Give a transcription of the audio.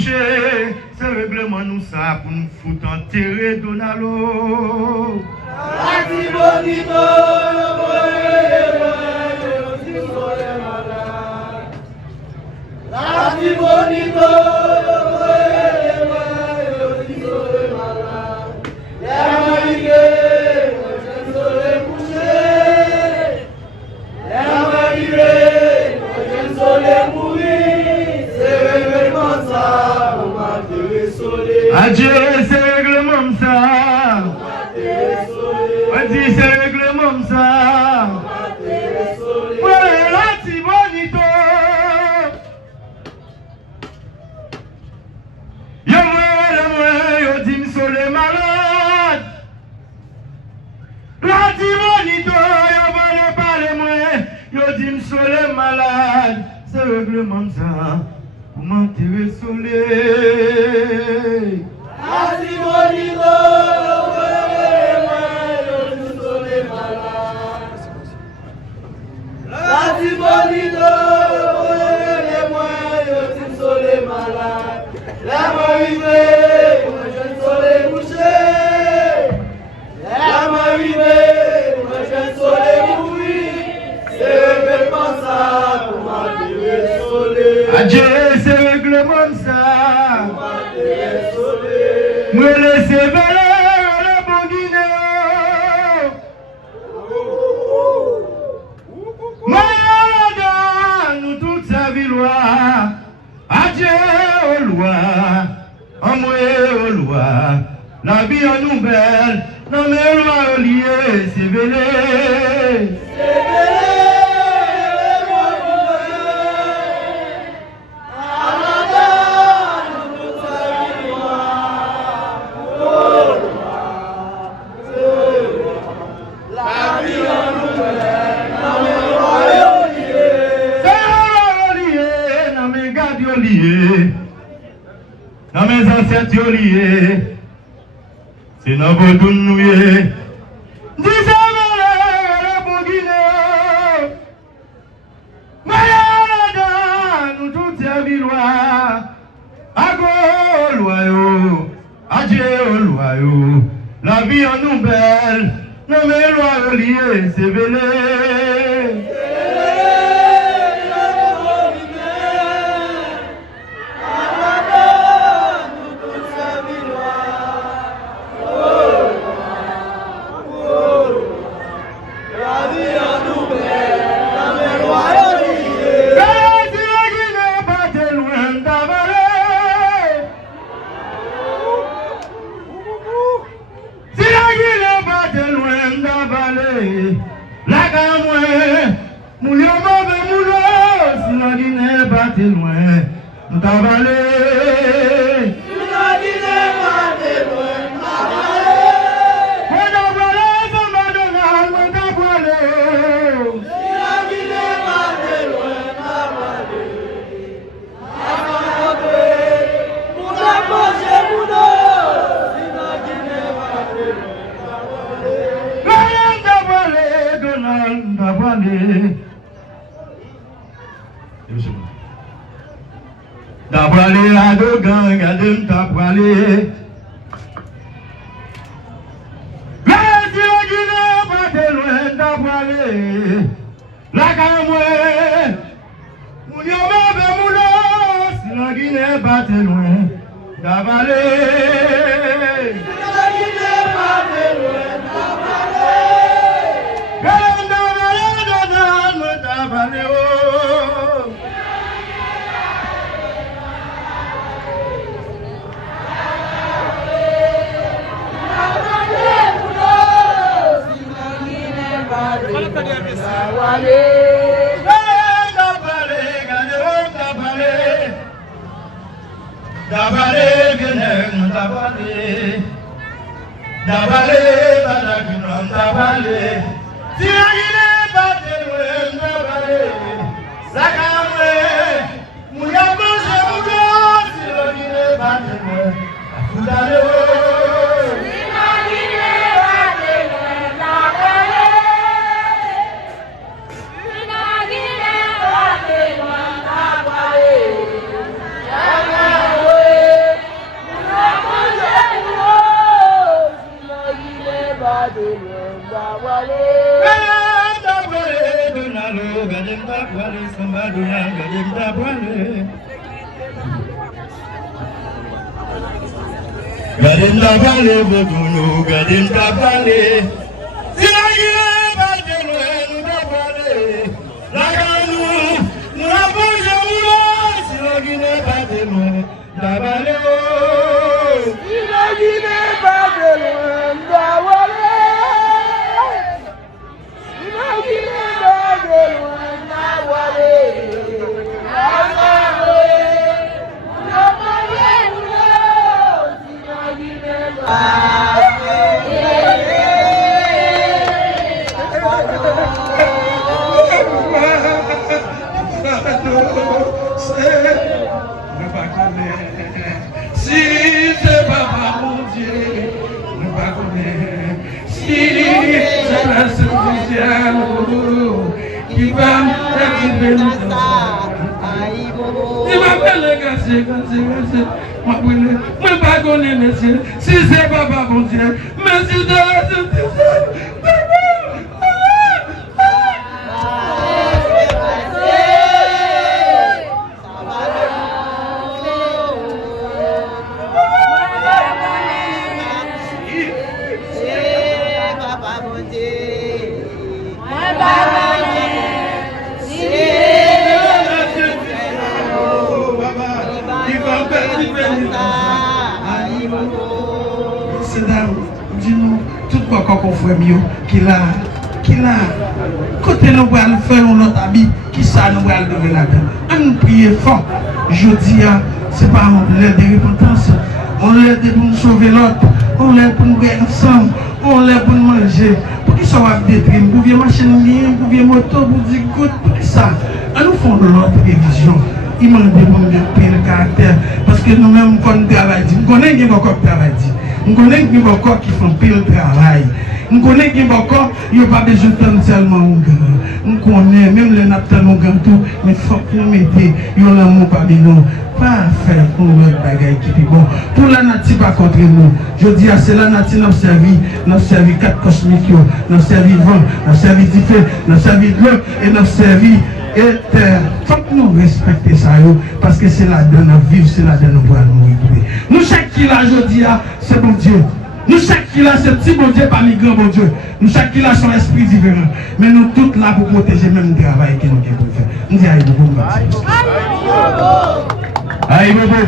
coucher, c'est règlement nous ça pour nous foutre enterrer Donalo. Adieu, c'est règlement ça. On dit c'est règlement ça. Ouais, là, c'est bonito. Yo dit me les malades. Là, c'est bonito. Yo va parler moi. Yo dit me les malades. C'est règlement ça. Pour m'enterrer soleil. Adieu, c'est règlement ça. Me laissez veiller le bon Guinée. Malade, nous toute sa villois. Adieu aux lois, envoyez aux lois. La vie en nous belle, non mais lois liées, c'est velé. Dans mes ancêtres liés, c'est dans vos dounes. Dis-moi pour Guinée, Malada, nous tous les villois, à Gauloyo, à Géoloyo, la vie en nous belle, non mais lois liées, c'est velé. D'abralé à deux gangs, gadem tabralé. Mais si la Guinée pas de loin d'abralé, la camoué, mon yoma bemoulo, si la Guinée pas de loin d'abralé. Dabale viene dabale, dabale badagunan dabale, si agile bate dabale, sakamwe, muyabo semudo, si agile bate afudale. parler. Gardez la vallée, vous gardez la vallée. Si la guerre va de loin, nous va parler. La guerre nous la posons. Si la guerre va de loin, la vallée. Si la guerre va de loin, la vallée. Si la guerre va de loin, la vallée. Si c'est papa mon Dieu, ne pas connaître. Si c'est la sociale qui va m'activer le temps. Si m'appelle cassé, moi pas connaître monsieur. Si c'est papa mon Dieu, mais si c'est la sociale. C'est dame, dis-nous, tout quoi qu'on fait mieux, qu'il a, côté nous allons faire notre habit, qui ça nous allons lever la tête. On nous prie fort. Je dis, c'est pas on l'aide de repentance, on l'aide pour nous sauver l'autre, on l'aide pour nous être ensemble, on l'aide pour nous manger. Pour qui ça va détruire, pour bien machine bien, pour bien moto, pour dire good, pour qui ça. On nous font de l'autre révision. Il m'a demandé de payer le caractère. Parce que nous-mêmes, quand nous travaillons, nous connaissons qui travaillent. Nous connaissons qui font pile le travail. Nous connaissons qui n'ont pas besoin de seulement un grand. Nous connaissons, même les naptans nous tout, mais il faut que nous mettions l'amour parmi nous. Pas faire pour notre bagaille qui est bon. Pour la nature, pas contre nous. Je dis à c'est la nature, nous servi 4 cosmiques, nous servi vent, nous servi du feu, nous servi de l'eau et nous servi et terre. Faut que nous respections ça, parce que c'est là de nous vivre, c'est là de nous voir mourir. Nous, chaque qui là, je dis, c'est bon Dieu. Nous, chaque qui là, c'est petit bon Dieu parmi grand bon Dieu. Nous, chaque qui là, son esprit différent. Mais nous, tous là, pour protéger même le travail que nous avons fait. Nous disons, aïe, beaucoup. Aïe, beaucoup.